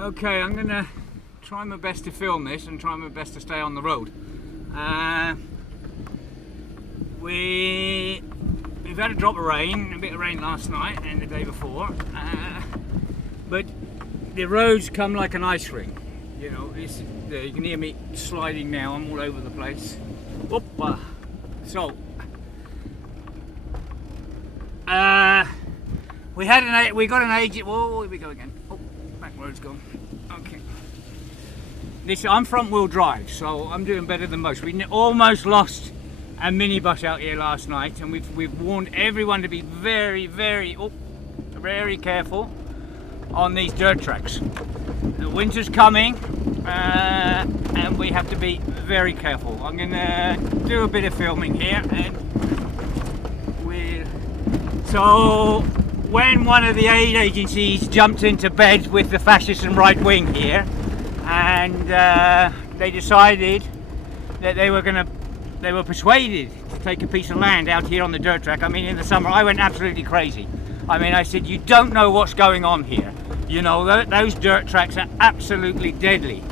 Okay, I'm gonna try my best to film this and try my best to stay on the road. We've had a drop of rain, a bit of rain last night and the day before, but the roads come like an ice rink. You know, you can hear me sliding now. I'm all over the place. Whoop! So we got an agent. Whoa, here we go again. Oh, back road's gone. Okay. I'm front wheel drive, so I'm doing better than most. We almost lost a minibus out here last night, and we've warned everyone to be very careful on these dirt tracks. The winter's coming, and we have to be very careful. I'm gonna do a bit of filming here, and so when one of the aid agencies jumped into bed with the fascists and right wing here, and they decided that they were persuaded to take a piece of land out here on the dirt track. I mean, in the summer I went absolutely crazy. I mean, I said, you don't know what's going on here. You know, those dirt tracks are absolutely deadly.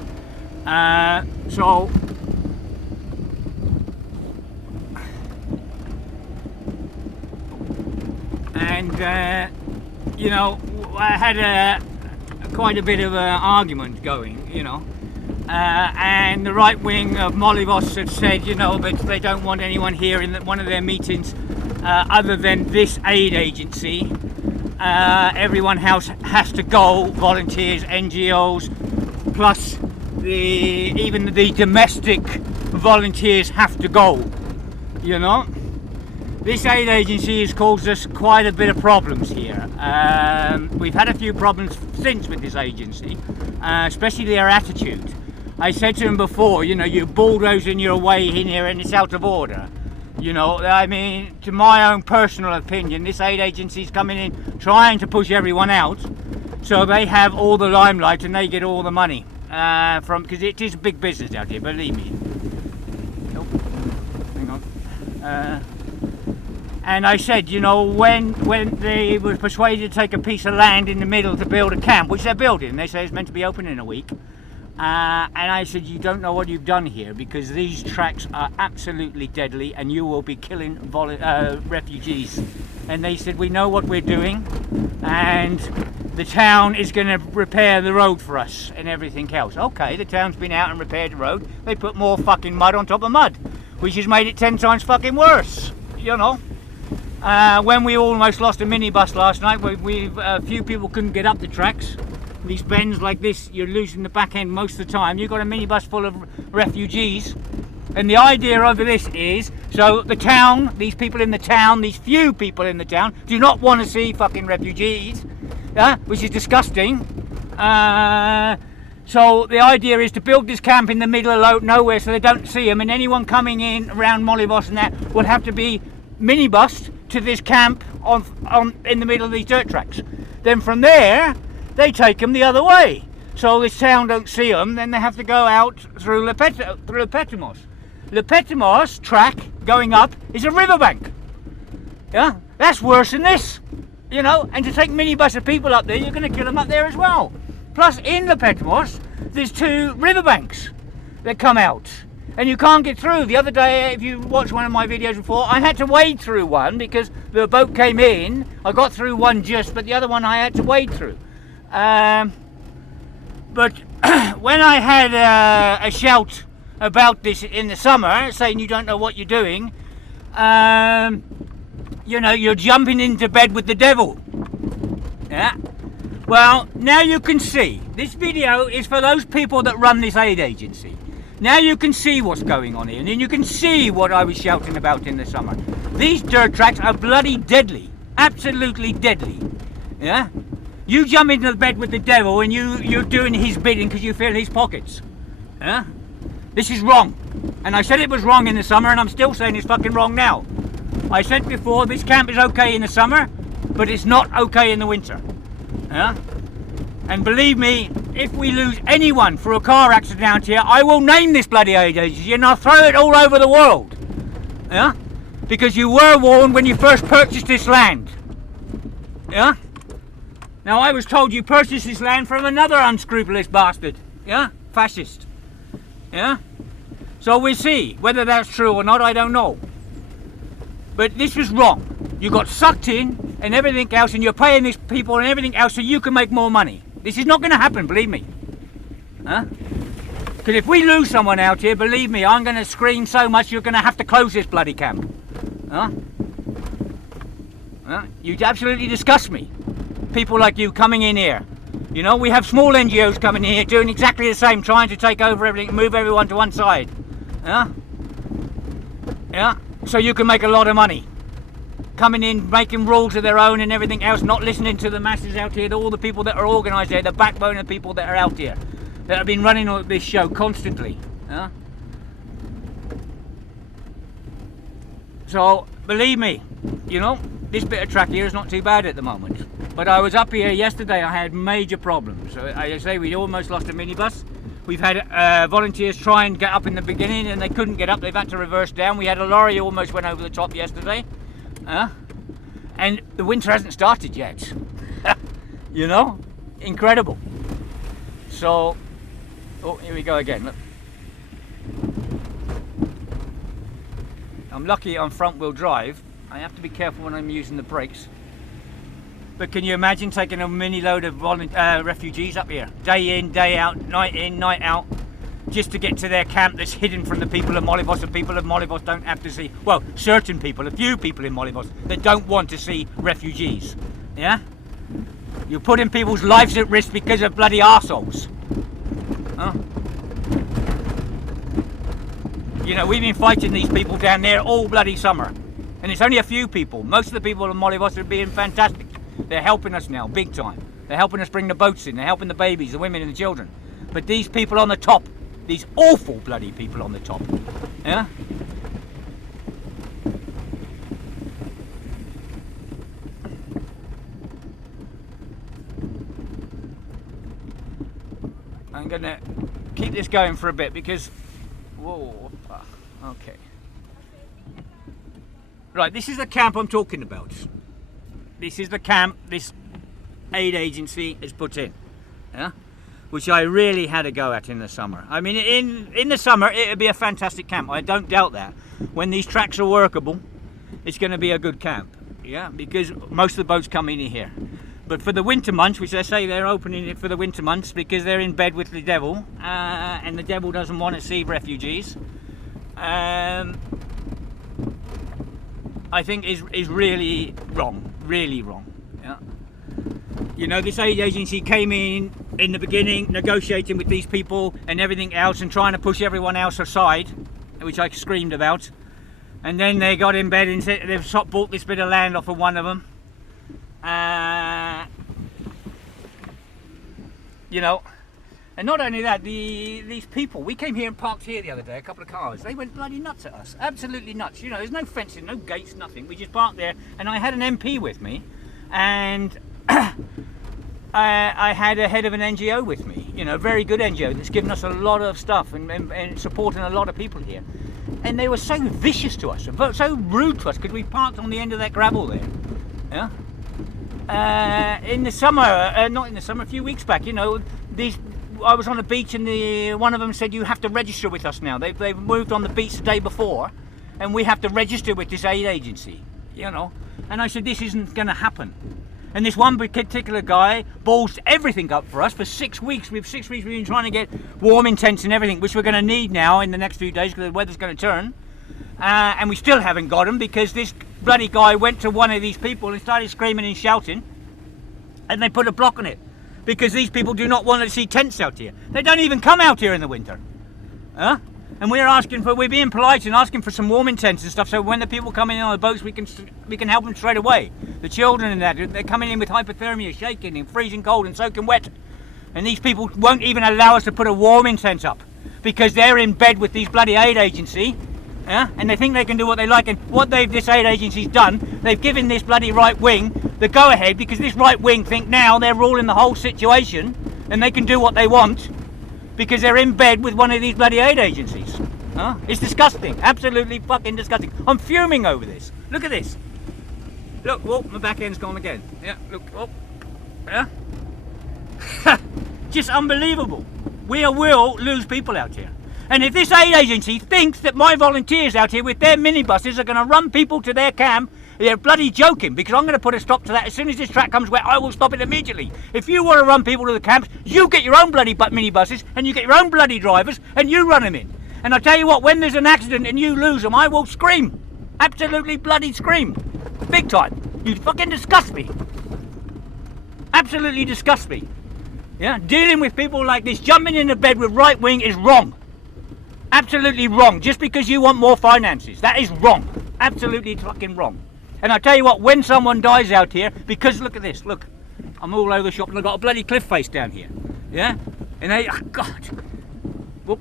You know, I had quite a bit of an argument going, you know, and the right wing of Mollyvoss had said, you know, that they don't want anyone here in one of their meetings other than this aid agency. Everyone else has to go, volunteers, NGOs, plus even the domestic volunteers have to go, you know. This aid agency has caused us quite a bit of problems here. We've had a few problems since with this agency, especially their attitude. I said to them before, you know, you're bulldozing your way in here and it's out of order. You know, I mean, to my own personal opinion, this aid agency is coming in trying to push everyone out, so they have all the limelight and they get all the money because it is a big business out here, believe me. Nope. Hang on. And I said, you know, when they were persuaded to take a piece of land in the middle to build a camp, which they're building, they say it's meant to be open in a week. And I said, you don't know what you've done here, because these tracks are absolutely deadly and you will be killing refugees. And they said, we know what we're doing, and the town is going to repair the road for us and everything else. Okay, the town's been out and repaired the road. They put more fucking mud on top of mud, which has made it 10 times fucking worse, you know. When we almost lost a minibus last night, a few people couldn't get up the tracks. These bends like this, you're losing the back end most of the time. You've got a minibus full of refugees, and the idea of this is, so the town, these people in the town, these few people in the town, do not want to see fucking refugees, which is disgusting. So the idea is to build this camp in the middle of nowhere so they don't see them, and anyone coming in around Mollyvoss and that will have to be minibused to this camp in the middle of these dirt tracks. Then from there, they take them the other way. So this town don't see them, then they have to go out through Le Petamos. Le Petamos track going up is a riverbank. Yeah, that's worse than this, you know. And to take minibus of people up there, you're going to kill them up there as well. Plus, in Le Petamos, there's 2 riverbanks that come out, and you can't get through. The other day, if you watched one of my videos before, I had to wade through one because the boat came in. I got through one but the other one I had to wade through. But when I had a shout about this in the summer, saying you don't know what you're doing, you know, you're jumping into bed with the devil. Yeah. Well, now you can see. This video is for those people that run this aid agency. Now you can see what's going on here, and then you can see what I was shouting about in the summer. These dirt tracks are bloody deadly, absolutely deadly. Yeah. You jump into the bed with the devil and you're doing his bidding because you fill his pockets. Yeah? This is wrong. And I said it was wrong in the summer, and I'm still saying it's fucking wrong now. I said before, this camp is okay in the summer, but it's not okay in the winter. Yeah? And believe me, if we lose anyone for a car accident out here, I will name this bloody aid agency and I'll throw it all over the world. Yeah? Because you were warned when you first purchased this land. Yeah? Now I was told you purchased this land from another unscrupulous bastard, yeah, fascist, yeah. So we'll see whether that's true or not. I don't know. But this was wrong. You got sucked in and everything else, and you're paying these people and everything else so you can make more money. This is not going to happen, believe me. Huh? Because if we lose someone out here, believe me, I'm going to scream so much you're going to have to close this bloody camp. Huh? Huh? You absolutely disgust me. People like you coming in here. You know, we have small NGOs coming in here doing exactly the same, trying to take over everything, move everyone to one side. Yeah? Yeah? So you can make a lot of money. Coming in, making rules of their own and everything else, not listening to the masses out here, all the people that are organised there, the backbone of the people that are out here, that have been running on this show constantly. Yeah? So, believe me, you know, this bit of track here is not too bad at the moment. But I was up here yesterday, I had major problems. So I say we almost lost a minibus. We've had volunteers try and get up in the beginning and they couldn't get up, they've had to reverse down. We had a lorry almost went over the top yesterday. And the winter hasn't started yet. You know? Incredible. So, oh, here we go again, look. I'm lucky on front wheel drive. I have to be careful when I'm using the brakes. But can you imagine taking a mini load of refugees up here? Day in, day out, night out. Just to get to their camp that's hidden from the people of Molivos. The people of Molivos don't have to see, well, certain people, a few people in Molivos that don't want to see refugees. Yeah? You're putting people's lives at risk because of bloody arseholes. Huh? You know, we've been fighting these people down there all bloody summer. And it's only a few people. Most of the people in Molivos are being fantastic. They're helping us now, big time. They're helping us bring the boats in. They're helping the babies, the women and the children. But these people on the top, these awful bloody people on the top, yeah? I'm gonna keep this going for a bit because, whoa, okay. Right, this is the camp I'm talking about. This is the camp this aid agency has put in, yeah? Which I really had a go at in the summer. I mean, in the summer, it would be a fantastic camp. I don't doubt that. When these tracks are workable, it's going to be a good camp, yeah? Because most of the boats come in here. But for the winter months, which they say they're opening it for the winter months because they're in bed with the devil, and the devil doesn't want to see refugees, I think is really wrong, yeah? You know, this aid agency came in the beginning, negotiating with these people and everything else and trying to push everyone else aside, which I screamed about. And then they got in bed and said they've bought this bit of land off of one of them. You know, and not only that, these people, we came here and parked here the other day, a couple of cars, they went bloody nuts at us, absolutely nuts. You know, there's no fencing, no gates, nothing. We just parked there, and I had an MP with me, and I had a head of an NGO with me, you know, a very good NGO that's given us a lot of stuff and supporting a lot of people here. And they were so vicious to us, so rude to us, because we parked on the end of that gravel there. Yeah. In the summer, not in the summer, a few weeks back, you know, I was on the beach and one of them said, you have to register with us now. They've moved on the beach the day before, and we have to register with this aid agency, you know. And I said, this isn't going to happen. And this one particular guy ballsed everything up for us for 6 weeks. We've been trying to get warming tents and everything, which we're going to need now in the next few days because the weather's going to turn. And we still haven't got them because this bloody guy went to one of these people and started screaming and shouting, and they put a block on it because these people do not want to see tents out here. They don't even come out here in the winter. And we're being polite and asking for some warming tents and stuff, so when the people come in on the boats, we can help them straight away. The children and that, they're coming in with hypothermia, shaking and freezing cold and soaking wet. And these people won't even allow us to put a warming tent up because they're in bed with these bloody aid agency, and they think they can do what they like. And what this aid agency's done, they've given this bloody right wing the go ahead because this right wing think now they're ruling the whole situation and they can do what they want because they're in bed with one of these bloody aid agencies. It's disgusting, absolutely fucking disgusting. I'm fuming over this. Look at this. Look, whoa, my back end's gone again. Yeah, look, oh, yeah. just unbelievable. We will lose people out here. And if this aid agency thinks that my volunteers out here with their minibuses are going to run people to their camp, they're bloody joking, because I'm going to put a stop to that as soon as this track comes where I will stop it immediately. If you want to run people to the camps, you get your own bloody minibuses and you get your own bloody drivers and you run them in. And I tell you what, when there's an accident and you lose them, I will scream. Absolutely bloody scream. Big time. You fucking disgust me. Absolutely disgust me. Yeah, dealing with people like this, jumping in the bed with right wing is wrong. Absolutely wrong. Just because you want more finances. That is wrong. Absolutely fucking wrong. And I tell you what, when someone dies out here, because look at this, look. I'm all over the shop and I've got a bloody cliff face down here. Yeah? And they, oh God. Whoop.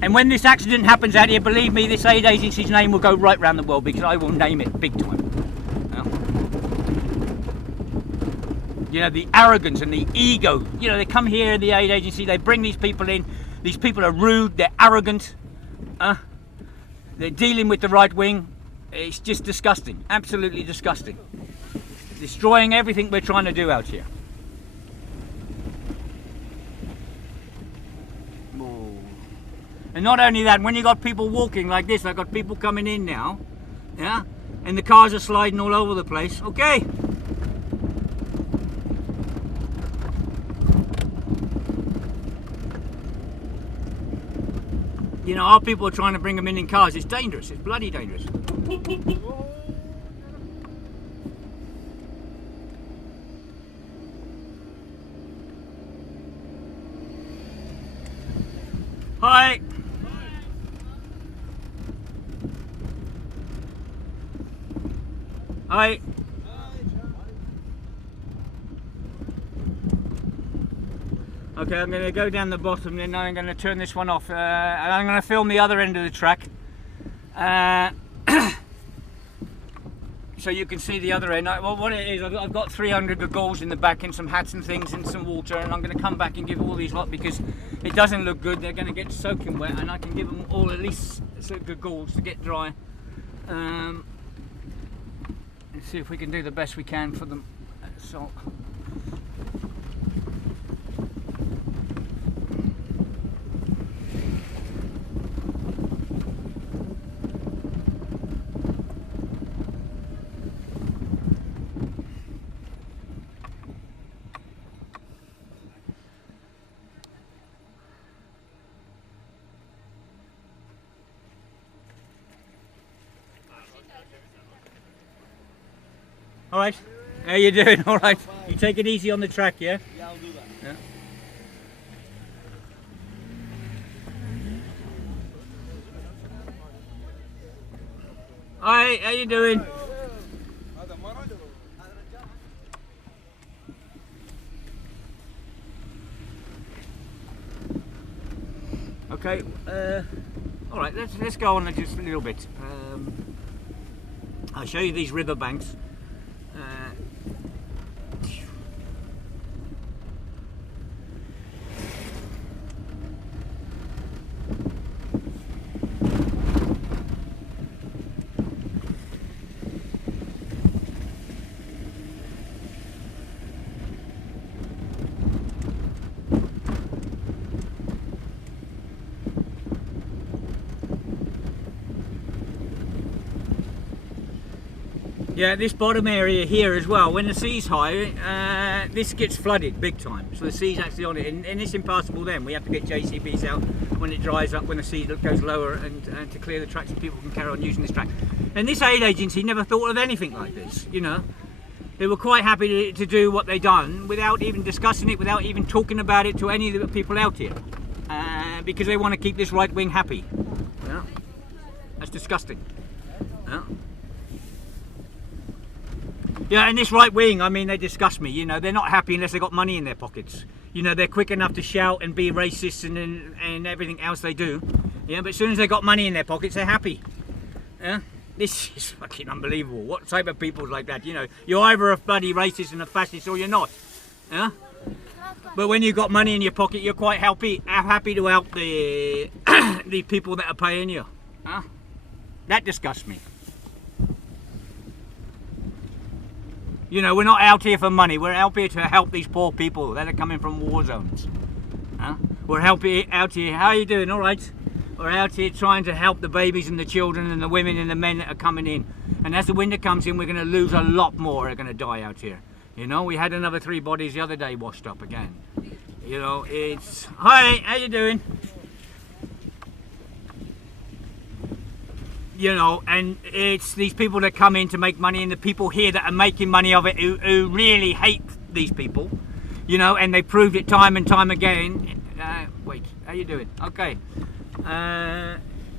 And when this accident happens out here, believe me, this aid agency's name will go right round the world, because I will name it big time. You know, the arrogance and the ego. You know, they come here in the aid agency, they bring these people in. These people are rude, they're arrogant. They're dealing with the right wing. It's just disgusting, absolutely disgusting. Destroying everything we're trying to do out here. And not only that, when you got people walking like this, I've got people coming in now, yeah, and the cars are sliding all over the place. Okay. You know, our people are trying to bring them in cars. It's dangerous. It's bloody dangerous. Hi. Hi. Okay, I'm going to go down the bottom, then I'm going to turn this one off, and I'm going to film the other end of the track, so you can see the other end. Well, what it is, I've got 300 goggles in the back and some hats and things and some water, and I'm going to come back and give all these lot, because it doesn't look good. They're going to get soaking wet, and I can give them all at least some goggles to get dry. Let's see if we can do the best we can for them. So. All right, how you doing? All right, you take it easy on the track, yeah? Yeah, I'll do that. Yeah. Hi, how you doing? Okay, all right, let's go on just a little bit. I'll show you these river banks. Yeah, this bottom area here as well, when the sea's high, this gets flooded big time. So the sea's actually on it, and it's impassable then. We have to get JCBs out when it dries up, when the sea goes lower, and to clear the track so people can carry on using this track. And this aid agency never thought of anything like this, you know. They were quite happy to do what they done without even discussing it, without even talking about it to any of the people out here. Because they want to keep this right wing happy. Yeah. That's disgusting. Yeah. Yeah, and this right wing, I mean, they disgust me. You know, they're not happy unless they got money in their pockets. You know, they're quick enough to shout and be racist and everything else they do. Yeah, but as soon as they got money in their pockets, they're happy. Yeah, this is fucking unbelievable. What type of people like that? You know, you're either a bloody racist and a fascist, or you're not. Yeah. But when you've got money in your pocket, you're quite happy to help the the people that are paying you. Huh? That disgusts me. You know, we're not out here for money. We're out here to help these poor people that are coming from war zones. Huh? We're out here. How are you doing? All right. We're out here trying to help the babies and the children and the women and the men that are coming in. And as the winter comes in, we're going to lose a lot more are going to die out here. You know, we had another 3 bodies the other day washed up again. You know, it's... Hi, how you doing? You know, and it's these people that come in to make money, and the people here that are making money of it who really hate these people, you know, and they proved it time and time again. Wait, how you doing? Okay.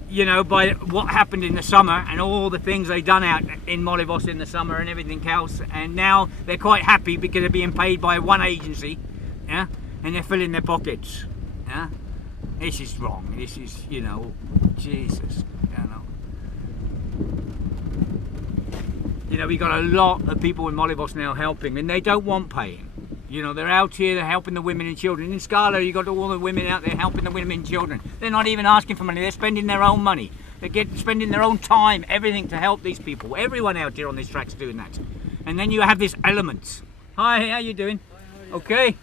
You know, by what happened in the summer and all the things they done out in Molivos in the summer and everything else, and now they're quite happy because they're being paid by one agency, yeah, and they're filling their pockets, yeah. This is wrong. This is, you know, Jesus, you know. You know, we got a lot of people in Molivos now helping, and they don't want paying. You know, they're out here, they're helping the women and children. In Scala, you got all the women out there helping the women and children. They're not even asking for money, they're spending their own money. They're spending their own time, everything to help these people. Everyone out here on this track's doing that. And then you have this element. Hi, how you doing? Okay.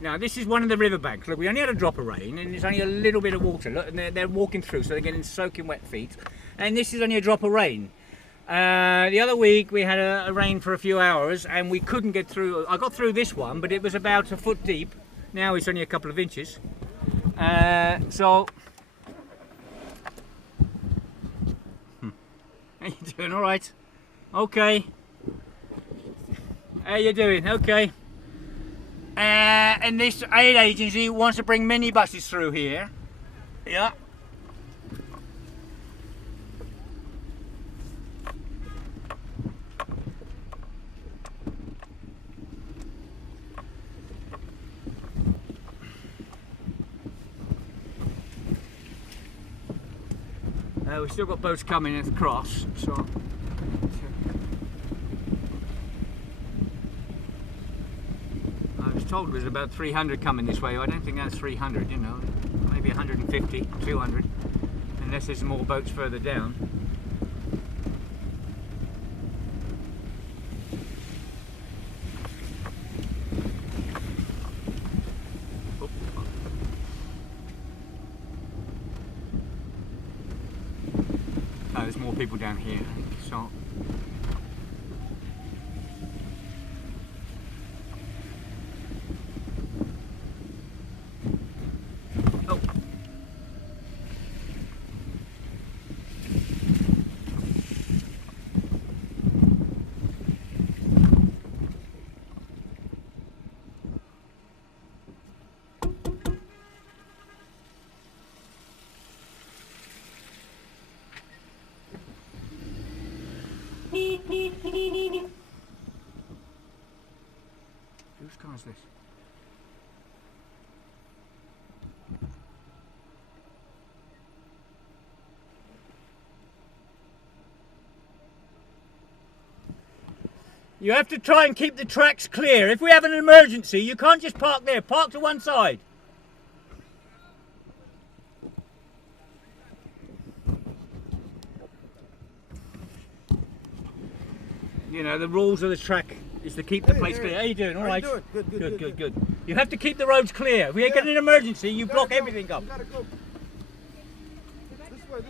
Now, this is one of the riverbanks. Look, we only had a drop of rain, and there's only a little bit of water. Look, and they're walking through, so they're getting soaking wet feet. And this is only a drop of rain. The other week we had a rain for a few hours and we couldn't get through. I got through this one, but it was about a foot deep. Now it's only a couple of inches. So how you doing? All right. Okay. How you doing? Okay. And this aid agency wants to bring minibuses through here. Yeah. We've still got boats coming across, so I was told there's about 300 coming this way. I don't think that's 300, you know, maybe 150, 200, unless there's more boats further down. There's more people down here, so oh. Whose car is this? You have to try and keep the tracks clear. If we have an emergency, you can't just park there. Park to one side. You know, the rules of the track is to keep the place clear. How you doing? All right. Good. You have to keep the roads clear. If we get an emergency, you block everything up. You gotta go. This way.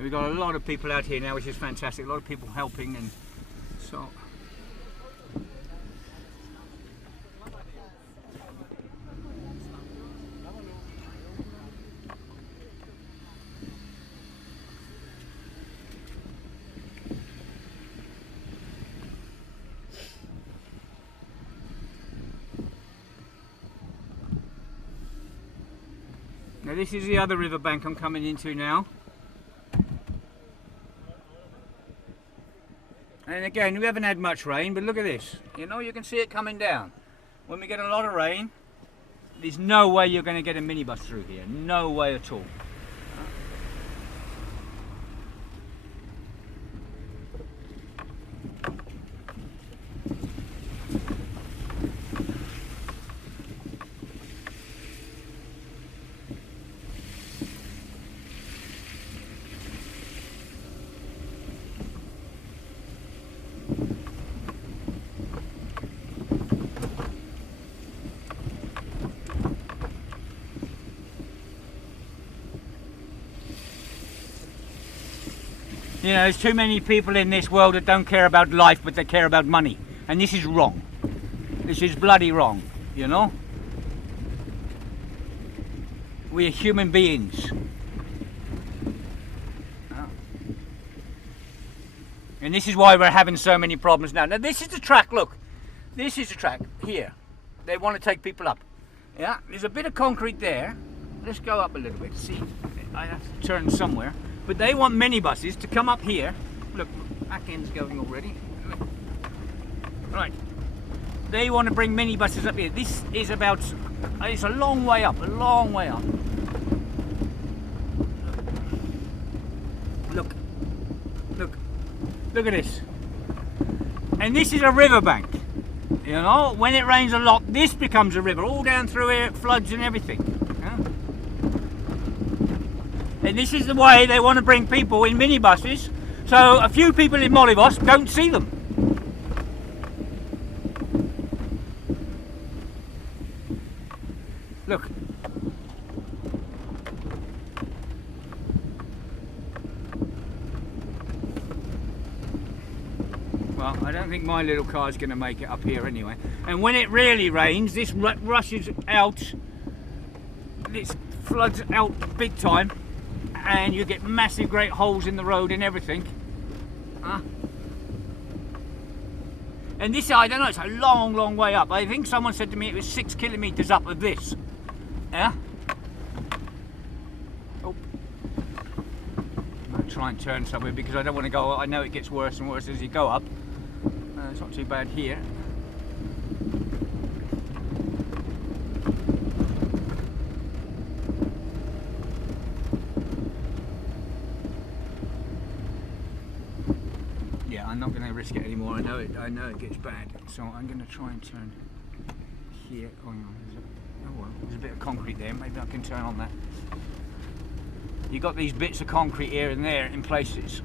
We've got a lot of people out here now, which is fantastic. A lot of people helping, and so. Now this is the other riverbank I'm coming into now. And again, we haven't had much rain, but look at this. You know, you can see it coming down. When we get a lot of rain, there's no way you're going to get a minibus through here. No way at all. You know, there's too many people in this world that don't care about life, but they care about money. And this is wrong. This is bloody wrong, you know? We are human beings. And this is why we're having so many problems now. Now this is the track, look. This is the track, here. They want to take people up. Yeah, there's a bit of concrete there. Let's go up a little bit, see. I have to turn somewhere. But they want minibuses to come up here. Look, back end's going already. Right. They want to bring minibuses up here. This is about, it's a long way up, a long way up. Look, look, look at this. And this is a riverbank. You know, when it rains a lot, this becomes a river. All down through here, it floods and everything. Yeah? And this is the way they want to bring people in minibuses. So a few people in Molivos don't see them. Look. Well, I don't think my little car's going to make it up here anyway. And when it really rains, this rushes out, this floods out big time, and you get massive great holes in the road and everything. And this, I don't know, it's a long, long way up. I think someone said to me it was 6 kilometres up of this. Yeah? Oh. I'll try and turn somewhere because I don't want to go, I know it gets worse and worse as you go up. It's not too bad here. Yeah, I'm not going to risk it anymore. I know it gets bad. So I'm going to try and turn here. Oh, no, well, there's a bit of concrete there. Maybe I can turn on that. You got these bits of concrete here and there in places.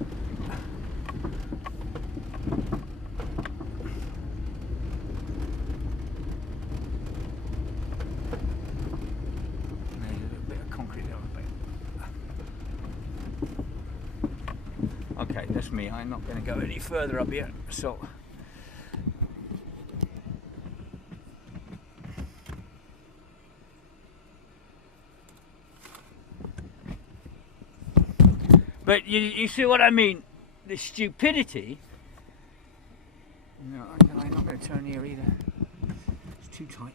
Okay, that's me. I'm not going to go any further up here. So, but you see what I mean? The stupidity. No, I'm not going to turn here either. It's too tight.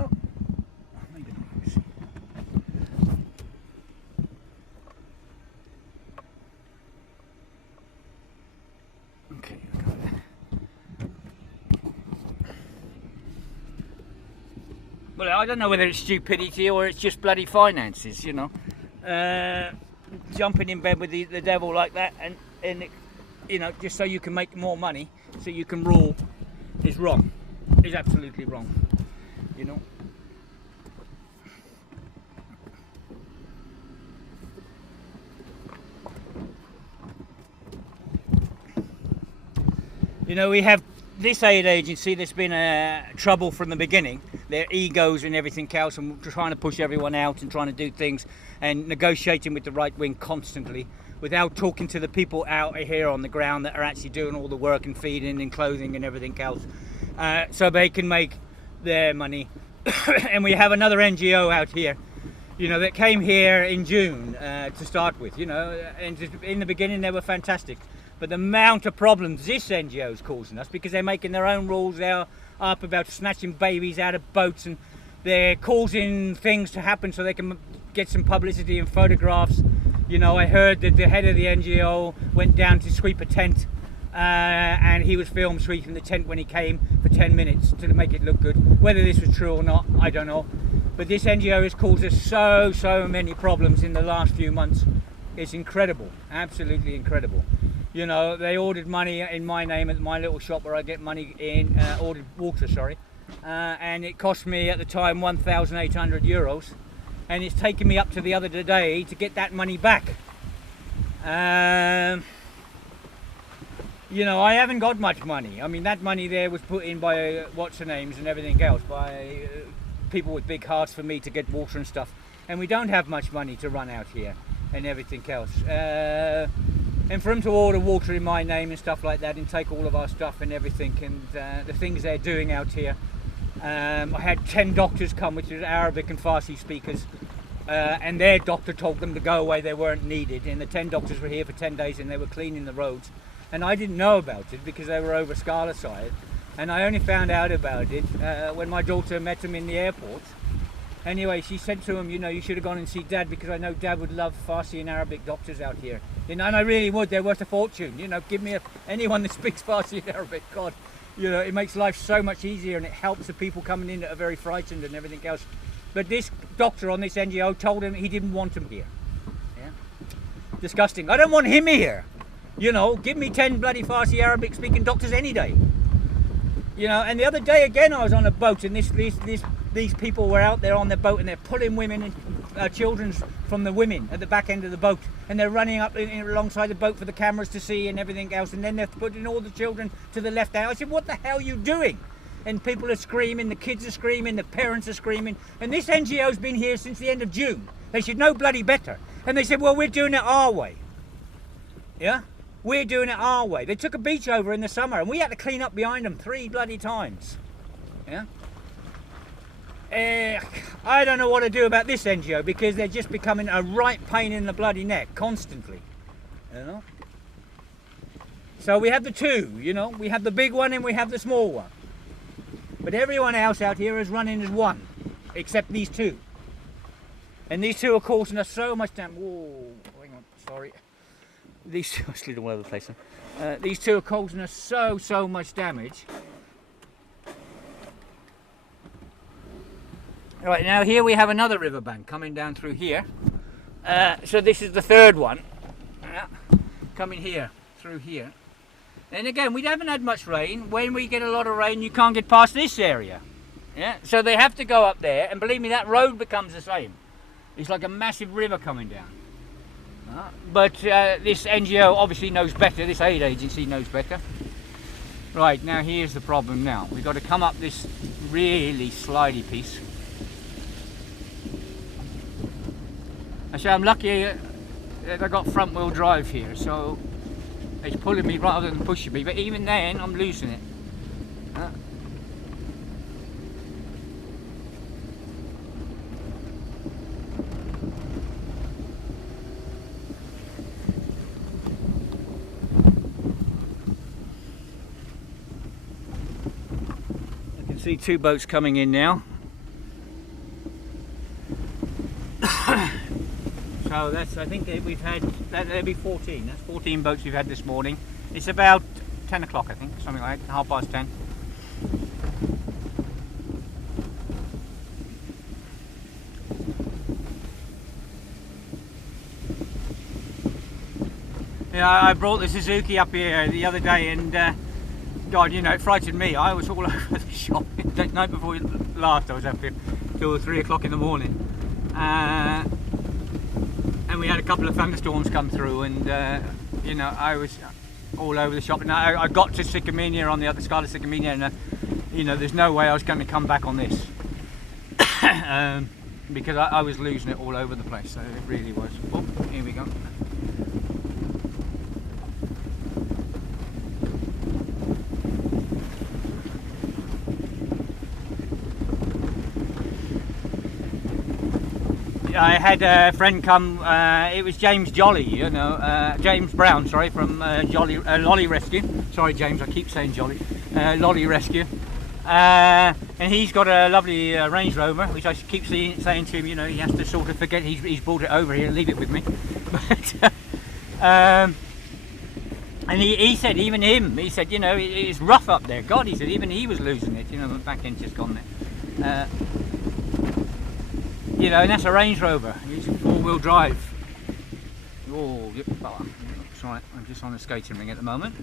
Oh, maybe not. Let me see. Okay, I got it. Well, I don't know whether it's stupidity or it's just bloody finances, you know. Jumping in bed with the devil like that and it, you know, just so you can make more money, so you can rule, is wrong. Is absolutely wrong, you know. You know, we have this aid agency that's been trouble from the beginning. Their egos and everything else, and trying to push everyone out and trying to do things and negotiating with the right wing constantly without talking to the people out here on the ground that are actually doing all the work and feeding and clothing and everything else, so they can make their money. And we have another NGO out here, you know, that came here in June to start with, you know, and in the beginning they were fantastic. But the amount of problems this NGO is causing us, because they're making their own rules, they're up about snatching babies out of boats, and they're causing things to happen so they can get some publicity and photographs. You know, I heard that the head of the NGO went down to sweep a tent, and he was filmed sweeping the tent when he came for 10 minutes to make it look good. Whether this was true or not, I don't know. But this NGO has caused us so many problems in the last few months. It's incredible, absolutely incredible. You know, they ordered money in my name at my little shop where I get money in, ordered water, sorry. And it cost me at the time 1,800 euros. And it's taken me up to the other day to get that money back. You know, I haven't got much money. I mean, that money there was put in by what's-her-names and everything else, by people with big hearts for me to get water and stuff. And we don't have much money to run out here and everything else. and for them to order water in my name and stuff like that, and take all of our stuff and everything, and the things they're doing out here. I had 10 doctors come, which is Arabic and Farsi speakers, and their doctor told them to go away, they weren't needed, and the 10 doctors were here for 10 days and they were cleaning the roads, and I didn't know about it because they were over Scala side, and I only found out about it when my daughter met them in the airport. Anyway, she said to him, you know, you should have gone and see Dad, because I know Dad would love Farsi and Arabic doctors out here. You know, and I really would. They're worth a fortune. You know, give me anyone that speaks Farsi and Arabic. God, you know, it makes life so much easier, and it helps the people coming in that are very frightened and everything else. But this doctor on this NGO told him he didn't want him here. Yeah, disgusting. I don't want him here. You know, give me 10 bloody Farsi Arabic speaking doctors any day. You know, and the other day again I was on a boat, and these people were out there on their boat, and they're pulling women and children from the women at the back end of the boat, and they're running up alongside the boat for the cameras to see and everything else, and then they're putting all the children to the left out. I said, what the hell are you doing? And people are screaming, the kids are screaming, the parents are screaming, and this NGO's been here since the end of June. They should know bloody better. And they said, well, we're doing it our way. Yeah? We're doing it our way. They took a beach over in the summer, and we had to clean up behind them 3 bloody times. Yeah? I don't know what to do about this NGO, because they're just becoming a right pain in the bloody neck constantly. You know? So we have the two, you know, we have the big one and we have the small one. But everyone else out here is running as one, except these two. And these two are causing us so much damage. Whoa, hang on, sorry. These two, I slid all over the place. These two are causing us so much damage. Right, now here we have another riverbank coming down through here. So this is the third one. Coming here, through here. And again, we haven't had much rain. When we get a lot of rain, you can't get past this area. Yeah, so they have to go up there, and believe me, that road becomes the same. It's like a massive river coming down. But this NGO obviously knows better, this aid agency knows better. Right, now here's the problem now. We've got to come up this really slidey piece. Actually, I'm lucky that I got front wheel drive here, so it's pulling me rather than pushing me, but even then I'm losing it. I can see 2 boats coming in now. So that's, I think we've had, there'll be 14, that's 14 boats we've had this morning. It's about 10 o'clock I think, something like that, 10:30. Yeah, I brought the Suzuki up here the other day, and God, you know, it frightened me. I was all over the shop. The night before last I was up here till 3 o'clock in the morning. And we had a couple of thunderstorms come through, and you know, I was all over the shop. And I got to Sycamenia on the other Scala Sycamenia, and you know, there's no way I was going to come back on this because I was losing it all over the place. So it really was. Oh, here we go. I had a friend come, it was James Jolly, you know, James Brown, sorry, from Lolly Rescue. Sorry James, I keep saying Jolly. Lolly Rescue. And he's got a lovely Range Rover, which I keep saying to him, you know, he has to sort of forget he's brought it over here and leave it with me. But, and he said, even him, he said, you know, it's rough up there. God, he said, even he was losing it, you know, the back end's just gone there. You know, and that's a Range Rover. It's 4-wheel drive. Oh, yep. Oh, it's alright. I'm just on a skating ring at the moment.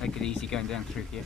Take it easy going down through here.